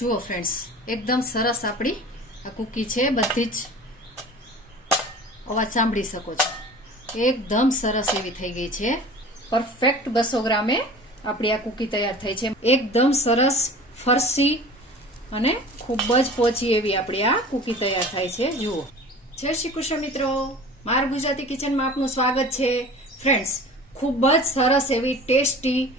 જુઓ ફ્રેન્ડ્સ એકદમ સરસ આપણી આ કૂકી છે, બધી જ અવાજ સાંભળી શકો છો. એકદમ સરસ એવી થઈ ગઈ છે. પરફેક્ટ બસો ગ્રામે આપણી આ કૂકી તૈયાર થઈ છે. એકદમ સરસ, ફરસી અને ખૂબ જ પોચી એવી આપણી આ કૂકી તૈયાર થાય છે. જુઓ. જય શ્રી કૃષ્ણ મિત્રો. માર ગુજરાતી કિચનમાં આપનું સ્વાગત છે. ફ્રેન્ડ્સ ખૂબ જ સરસ એવી ટેસ્ટી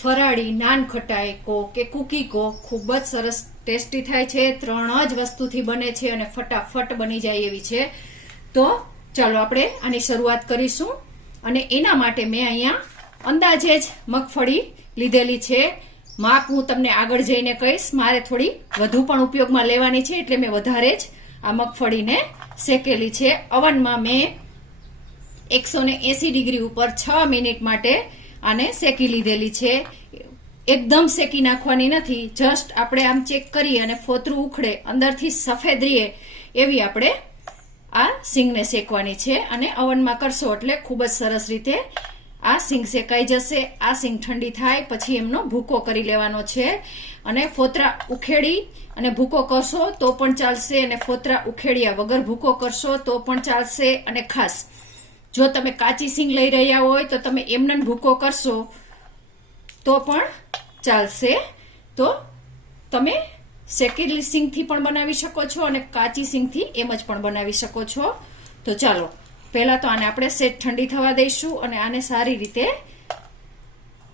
ફરાળી નાન ખટાઈ કો કે કુકી કો ખૂબ જ સરસ ટેસ્ટી થાય છે. ત્રણ જ વસ્તુથી બને છે અને ફટાફટ બની જાય એવી છે. તો ચાલો આપણે આની શરૂઆત કરીશું. અને એના માટે મેં અહીંયા અંદાજે જ મગફળી લીધેલી છે. માપ હું તમને આગળ જઈને કહીશ. મારે થોડી વધુ પણ ઉપયોગમાં લેવાની છે, એટલે મેં વધારે જ આ મગફળીને શેકેલી છે. અવનમાં મેં એકસો ડિગ્રી ઉપર છ મિનિટ માટે આને શેકી લીધેલી છે. એકદમ શેકી નાખવાની નથી. જસ્ટ આપણે આમ ચેક કરી અને ફોતરું ઉખડે, અંદરથી સફેદ રહીએ એવી આપણે આ સિંગને શેકવાની છે. અને અવનમાં કરશો એટલે ખૂબ જ સરસ રીતે આ સિંગ શેકાઈ જશે. આ સિંગ ઠંડી થાય, પછી એમનો ભૂકો કરી લેવાનો છે. અને ફોતરા ઉખેડી અને ભૂકો કરશો તો પણ ચાલશે. અને ફોતરા ઉખેડ્યા વગર ભૂકો કરશો તો પણ ચાલશે. અને ખાસ જો તમે કાચી સિંગ લઈ રહ્યા હોય તો તમે એમને ભૂકો કરશો, તો પણ ચાલશે. તો તમે શેકેલી સિંગથી પણ બનાવી શકો છો અને કાચી સિંગથી એમ જ પણ બનાવી શકો છો. તો ચાલો, પહેલાં તો આને આપણે સેટ ઠંડી થવા દઈશું અને આને સારી રીતે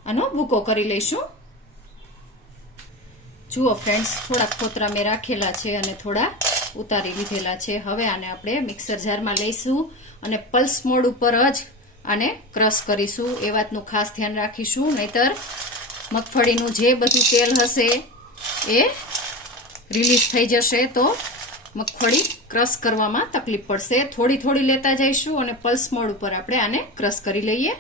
આનો ભૂકો કરી લઈશું. જુઓ ફ્રેન્ડ્સ થોડાક ખોતરા મેં રાખેલા છે અને થોડા ઉતારી લીધેલા છે. હવે આને આપણે મિક્સર જારમાં લઈશું અને પલ્સ મોડ ઉપર જ આને ક્રશ કરીશું. એ વાતનું ખાસ ધ્યાન રાખીશું. નહીતર મગફળીનું જે બધું તેલ હશે એ રિલીઝ થઈ જશે તો મગફળી ક્રશ કરવામાં તકલીફ પડશે. થોડી થોડી લેતા જઈશું અને પલ્સ મોડ ઉપર આપણે આને ક્રશ કરી લઈએ.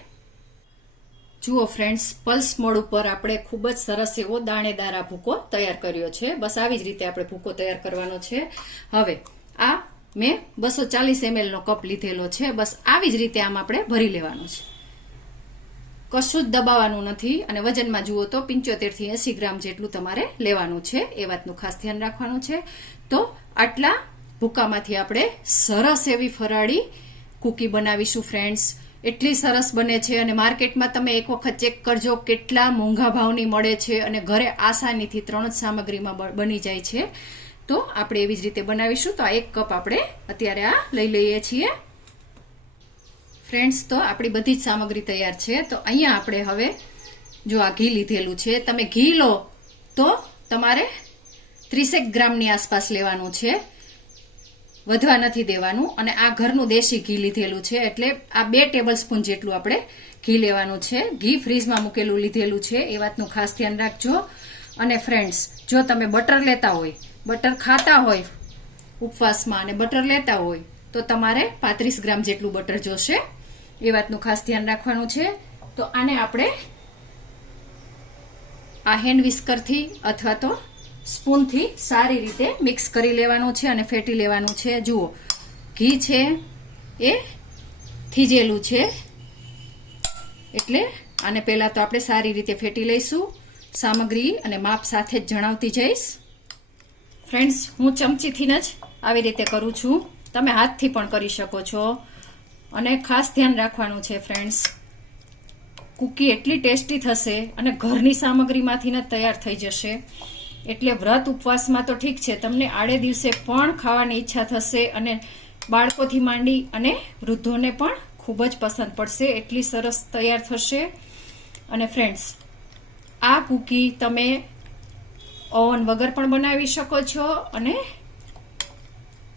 જુઓ ફ્રેન્ડ્સ પલ્સ મોડ ઉપર આપણે ખૂબ જ સરસ એવો દાણેદાર આ ભૂકો તૈયાર કર્યો છે. બસ આવી જ રીતે આપણે ભૂકો તૈયાર કરવાનો છે. હવે આ મેં બસો ચાલીસ એમએલનો કપ લીધેલો છે. બસ આવી જ રીતે આમ આપણે ભરી લેવાનો છે. કશું જ દબાવવાનું નથી અને વજનમાં જુઓ તો પંચોતેરથી એંસી ગ્રામ જેટલું તમારે લેવાનું છે. એ વાતનું ખાસ ધ્યાન રાખવાનું છે. તો આટલા ભૂકામાંથી આપણે સરસ એવી ફરાળી કૂકી બનાવીશું ફ્રેન્ડ્સ એટલી સરસ બને છે અને માર્કેટમાં તમે એક વખત ચેક કરજો કેટલા મોંઘા ભાવની મળે છે અને ઘરે આસાનીથી ત્રણ જ સામગ્રીમાં બની જાય છે. તો આપણે એવી જ રીતે બનાવીશું. તો આ એક કપ આપણે અત્યારે આ લઈ લઈએ છીએ. ફ્રેન્ડ્સ, તો આપણી બધી જ સામગ્રી તૈયાર છે. તો અહીંયા આપણે હવે જો આ ઘી લીધેલું છે, તમે ઘી લો તો તમારે ત્રીસેક ગ્રામની આસપાસ લેવાનું છે. વધવા નથી દેવાનું અને આ ઘરનું દેશી ઘી લીધેલું છે એટલે આ બે ટેબલ સ્પૂન જેટલું આપણે ઘી લેવાનું છે. ઘી ફ્રીજમાં મૂકેલું લીધેલું છે. એ વાતનું ખાસ ધ્યાન રાખજો. અને ફ્રેન્ડ્સ, જો તમે બટર લેતા હોય, બટર ખાતા હોય ઉપવાસમાં અને બટર લેતા હોય, તો તમારે પાંત્રીસ ગ્રામ જેટલું બટર જોશે. એ વાતનું ખાસ ધ્યાન રાખવાનું છે. તો આને આપણે આ હેન્ડ વિસ્કરથી અથવા તો સ્પૂનથી સારી રીતે મિક્સ કરી લેવાનું છે અને ફેટી લેવાનું છે. જુઓ, ઘી છે એ થીજેલું છે. એટલે આને પહેલાં તો આપણે સારી રીતે ફેટી લઈશું. સામગ્રી અને માપ સાથે જ જણાવતી જઈશ. ફ્રેન્ડ્સ, હું ચમચીથી જ આવી રીતે કરું છું. તમે હાથથી પણ કરી શકો છો. અને ખાસ ધ્યાન રાખવાનું છે, ફ્રેન્ડ્સ. કૂકી એટલી ટેસ્ટી થશે અને ઘરની સામગ્રીમાંથી જ તૈયાર થઈ જશે. એટલે વ્રત ઉપવાસમાં તો ઠીક છે, તમને આડે દિવસે પણ ખાવાની ઈચ્છા થશે અને બાળકોથી માંડી અને વૃદ્ધોને પણ ખૂબ જ પસંદ પડશે, એટલી સરસ તૈયાર થશે. અને ફ્રેન્ડ્સ આ કૂકી તમે ઓવન વગર પણ બનાવી શકો છો અને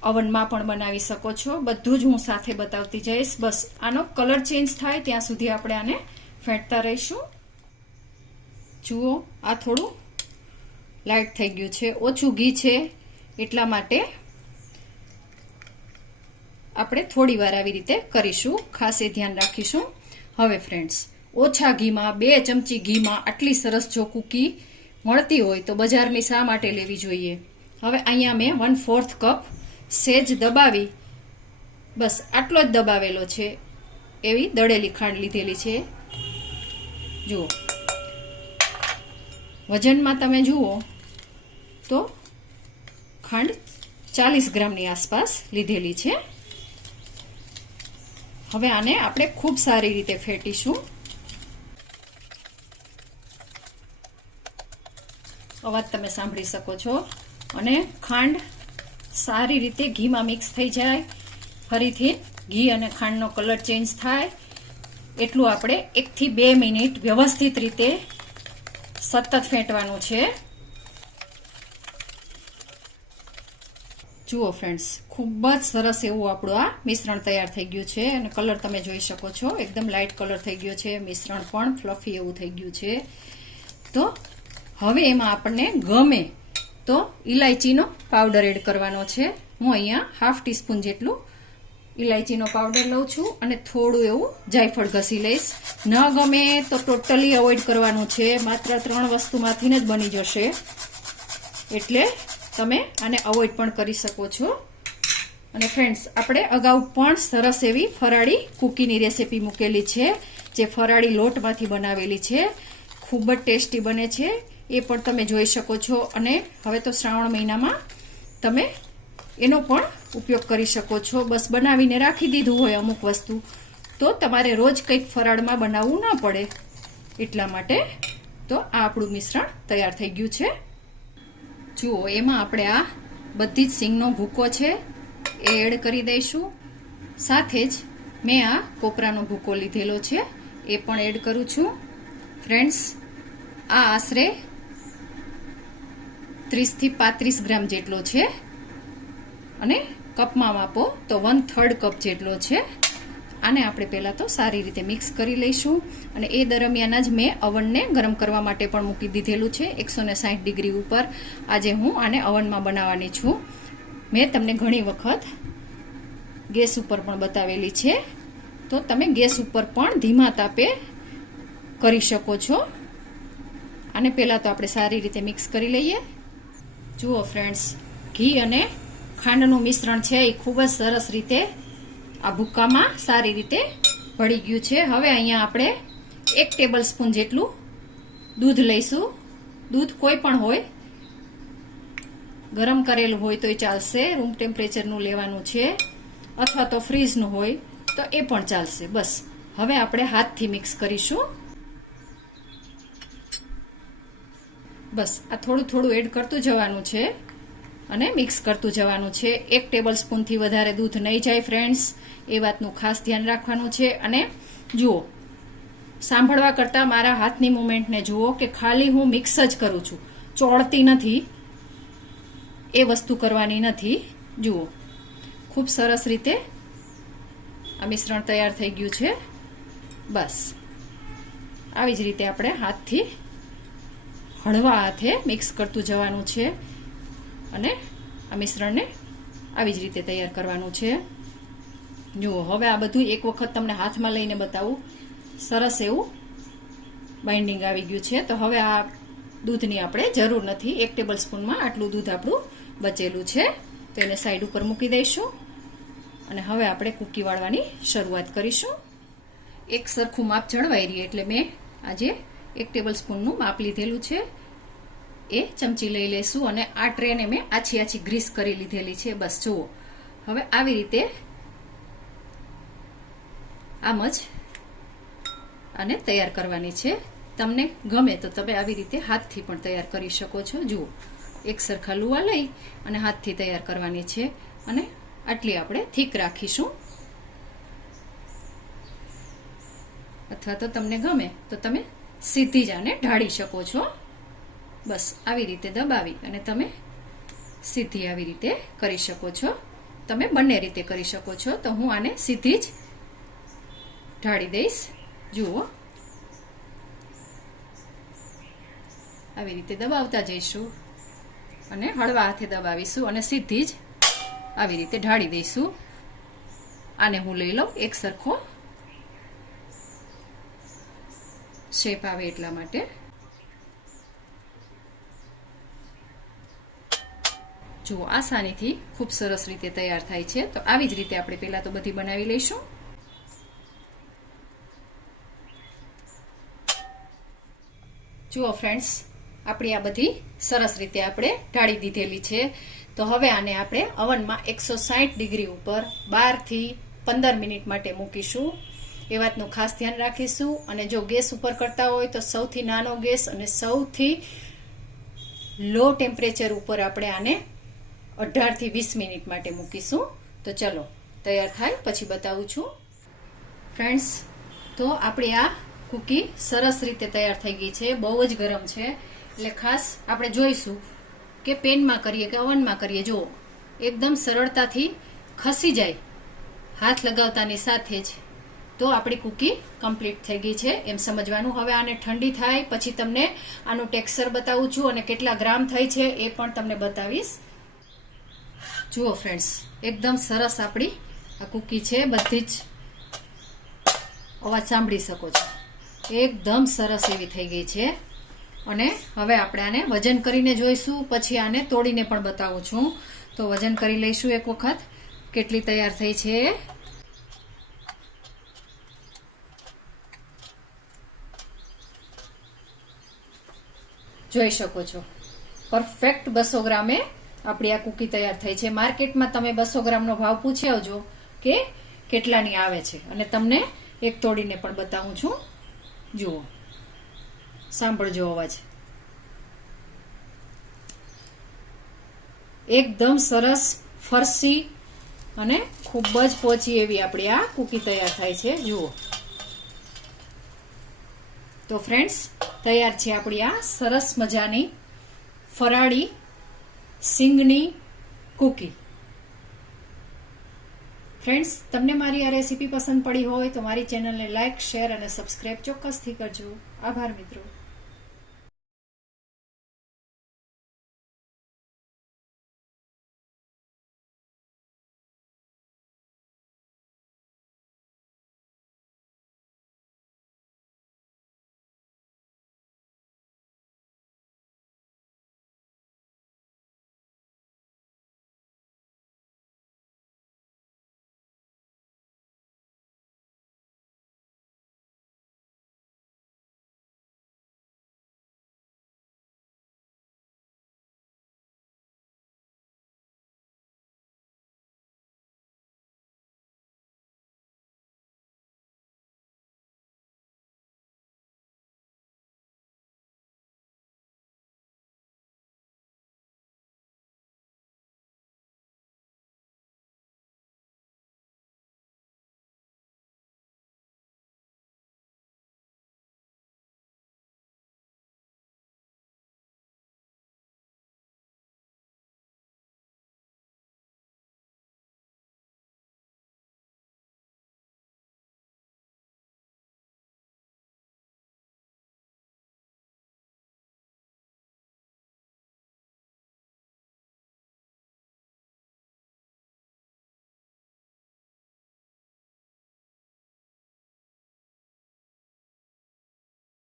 ઓવનમાં પણ બનાવી શકો છો. બધું જ હું સાથે બતાવતી જઈશ. બસ, આનો કલર ચેન્જ થાય ત્યાં સુધી આપણે આને ફેંટતા રહીશું. જુઓ, આ થોડું લાઇટ થઈ ગયું છે. ઓછું ઘી છે એટલા માટે આપણે થોડી વાર આવી રીતે કરીશું. ખાસ એ ધ્યાન રાખીશું. હવે ફ્રેન્ડ્સ ઓછા ઘીમાં, બે ચમચી ઘીમાં આટલી સરસ જો કૂકી મળતી હોય તો બજારની શા માટે લેવી જોઈએ? હવે અહીંયા મેં વન ફોર્થ કપ સેજ દબાવી. બસ, આટલો જ દબાવેલો છે. એવી દળેલી ખાંડ લીધેલી છે. જુઓ. વજનમાં તમે જુઓ. તો ખાંડ ચાલીસ ગ્રામની આસપાસ લીધેલી છે. હવે આને આપણે ખૂબ સારી રીતે ફેટીશું. અવાજ તમે સાંભળી શકો છો. અને ખાંડ સારી રીતે ઘીમાં મિક્સ થઈ જાય. ફરીથી ઘી અને ખાંડનો કલર ચેન્જ થાય. એટલું આપણે એકથી બે મિનિટ વ્યવસ્થિત રીતે સતત ફેંટવાનું છે. જુઓ ફ્રેન્ડ્સ ખૂબ જ સરસ એવું આપણું આ મિશ્રણ તૈયાર થઈ ગયું છે અને કલર તમે જોઈ શકો છો. એકદમ લાઇટ કલર થઈ ગયો છે, મિશ્રણ પણ ફ્લફી એવું થઈ ગયું છે. તો હવે એમાં આપણને ગમે તો ઇલાયચીનો પાવડર એડ કરવાનો છે. હું અહીંયા હાફ ટીસ્પૂન જેટલું ઇલાયચીનો પાવડર લઉં છું અને થોડું એવું જાયફળ ઘસી લઈશ. ન ગમે તો ટોટલી અવોઇડ કરવાનું છે. માત્ર ત્રણ વસ્તુમાંથી જ બની જશે. એટલે તમે આને અવોઇડ પણ કરી શકો છો. અને ફ્રેન્ડ્સ આપણે અગાઉ પણ સરસ એવી ફરાળી કૂકીની રેસીપી મૂકેલી છે, જે ફરાળી લોટમાંથી બનાવેલી છે. ખૂબ જ ટેસ્ટી બને છે. એ પણ તમે જોઈ શકો છો. અને હવે તો શ્રાવણ મહિનામાં તમે એનો પણ ઉપયોગ કરી શકો છો. બસ બનાવીને રાખી દીધું હોય અમુક વસ્તુ. તો તમારે રોજ કંઈક ફરાળમાં બનાવવું ન પડે. એટલા માટે તો આ આપણું મિશ્રણ તૈયાર થઈ ગયું છે. જુઓ, એમાં આપણે આ બધી જ સિંગનો ભૂકો છે, એ એડ કરી દઈશું. સાથે જ મેં આ કોપરાનો ભૂકો લીધેલો છે, એ પણ એડ કરું છું. ફ્રેન્ડ્સ, આ આશરે ત્રીસથી પાંત્રીસ ગ્રામ જેટલો છે. અને કપમાં માપો તો વન થર્ડ કપ જેટલો છે. આને આપણે પહેલાં તો સારી રીતે મિક્સ કરી લઈશું અને એ દરમિયાન જ મેં અવનને ગરમ કરવા માટે પણ મૂકી દીધેલું છે એકસો ડિગ્રી ઉપર. આજે હું આને અવનમાં બનાવવાની છું. મેં તમને ઘણી વખત ગેસ ઉપર પણ બતાવેલી છે. તો તમે ગેસ ઉપર પણ ધીમા તાપે કરી શકો છો. આને પહેલાં તો આપણે સારી રીતે મિક્સ કરી લઈએ. જુઓ ફ્રેન્ડ્સ, ઘી અને ખાંડનું મિશ્રણ છે એ ખૂબ જ સરસ રીતે આ ભૂક્કામાં સારી રીતે ભળી ગયું છે. હવે અહીંયા આપણે એક ટેબલ સ્પૂન જેટલું દૂધ લઈશું. દૂધ કોઈ પણ હોય, ગરમ કરેલું હોય તોય ચાલશે. રૂમ ટેમ્પરેચરનું લેવાનું છે. અથવા તો ફ્રીજનું હોય તો એ પણ ચાલશે. બસ. હવે આપણે હાથથી મિક્સ કરીશું. બસ. આ થોડું થોડું એડ કરતું જવાનું છે. અને મિક્સ કરતું જવાનું છે. એક ટેબલ સ્પૂનથી વધારે દૂધ નહીં જાય ફ્રેન્ડ્સ એ વાતનું ખાસ ધ્યાન રાખવાનું છે. અને જુઓ, સાંભળવા કરતાં મારા હાથની મુમેન્ટને જુઓ કે ખાલી હું મિક્સ જ કરું છું. ચોળતી નથી. એ વસ્તુ કરવાની નથી. જુઓ, ખૂબ સરસ રીતે આ મિશ્રણ તૈયાર થઈ ગયું છે. બસ. આવી જ રીતે આપણે હાથથી હળવા હાથે મિક્સ કરતું જવાનું છે. અને આ મિશ્રણને આવી જ રીતે તૈયાર કરવાનું છે. જુઓ, હવે આ બધું એક વખત તમને હાથમાં લઈને બતાવું. સરસ એવું બાઇન્ડિંગ આવી ગયું છે. તો હવે આ દૂધની આપણે જરૂર નથી. એક ટેબલ સ્પૂનમાં આટલું દૂધ આપણું બચેલું છે. તો એને સાઈડ ઉપર મૂકી દઈશું. અને હવે આપણે કૂકી વાળવાની શરૂઆત કરીશું. એક સરખું માપ જળવાઈ રહી એટલે મેં આજે એક ટેબલ સ્પૂનનું માપ લીધેલું છે. એ ચમચી લઈ લેશું અને આ ટ્રેને મેં આછી આછી ગ્રીસ કરી લીધેલી છે. બસ જુઓ. હવે આવી રીતે આમ જ આને તૈયાર કરવાની છે. તમને ગમે તો તમે આવી રીતે હાથથી પણ તૈયાર કરી શકો છો. જુઓ. એક સરખા લુવા લઈ અને હાથથી તૈયાર કરવાની છે. અને આટલી આપણે થીક રાખીશું. અથવા તો તમને ગમે તો તમે સીધી જ આને ઢાળી શકો છો. બસ, આવી રીતે દબાવી અને તમે સીધી આવી રીતે કરી શકો છો. તમે બંને રીતે કરી શકો છો. તો હું આને સીધી જ ઢાળી દઈશ. જુઓ. આવી રીતે દબાવતા જઈશું અને હળવા હાથે દબાવીશું અને સીધી જ આવી રીતે ઢાળી દઈશું. આને હું લઈ લઉં એક સરખો શેપ આવે એટલા માટે. જુઓ આસાનીથી ખૂબ સરસ રીતે તૈયાર થાય છે, તો આવી જ રીતે આપણે પહેલાં તો બધી બનાવી લઈશું. જુઓ ફ્રેન્ડ્સ આપણી આ બધી સરસ રીતે આપણે ઢાળી દીધેલી છે. તો હવે આને આપણે અવનમાં એકસો સાઠ ડિગ્રી ઉપર બારથી પંદર મિનિટ માટે મૂકીશું. એ વાતનું ખાસ ધ્યાન રાખીશું. અને જો ગેસ ઉપર કરતા હોય તો સૌથી નાનો ગેસ અને સૌથી લો ટેમ્પરેચર ઉપર આપણે આને અઢારથી વીસ મિનિટ માટે મૂકીશું. તો ચલો, તૈયાર થાય, પછી બતાવું છું. ફ્રેન્ડ્સ તો આપણે આ કૂકી સરસ રીતે તૈયાર થઈ ગઈ છે. બહુ જ ગરમ છે. એટલે ખાસ આપણે જોઈશું કે પેનમાં કરીએ કે અવનમાં કરીએ. જુઓ, એકદમ સરળતાથી ખસી જાય. હાથ લગાવતાની સાથે જ તો આપણી કૂકી કમ્પ્લીટ થઈ ગઈ છે. એમ સમજવાનું. હવે આને ઠંડી થાય, પછી તમને આનું ટેક્સચર બતાવું છું અને કેટલા ગ્રામ થઈ છે એ પણ તમને બતાવીશ. જુઓ ફ્રેન્ડ્સ એકદમ સરસ આપણી આ કૂકી છે, બધી જ અવાજ સાંભળી શકો છો. એકદમ સરસ એવી થઈ ગઈ છે. અને હવે આપણે આને વજન કરીને જોઈશું, પછી આને તોડીને પણ બતાવું છું. તો વજન કરી લઈશું એક વખત. કેટલી તૈયાર થઈ છે જોઈ શકો છો. પરફેક્ટ બસો ગ્રામે આપણી આ કૂકી તૈયાર થઈ છે. માર્કેટમાં તમે બસો ગ્રામનો ભાવ પૂછી આવજો કે કેટલાની આવે છે. અને તમને એક તોડીને પણ બતાવું છું. જુઓ. સાંભળજો અવાજ. એકદમ સરસ, ફરસી અને ખૂબ જ પોચી એવી આપણી આ કૂકી તૈયાર થાય છે. જુઓ. તો ફ્રેન્ડ્સ તૈયાર છે આપણી આ સરસ મજાની ફરાળી સિંગની કૂકી. ફ્રેન્ડ્સ તમને મારી આ રેસીપી પસંદ પડી હોય તો મારી ચેનલને લાઇક શેર અને સબસ્ક્રાઈબ ચોક્કસથી કરજો. આભાર મિત્રો.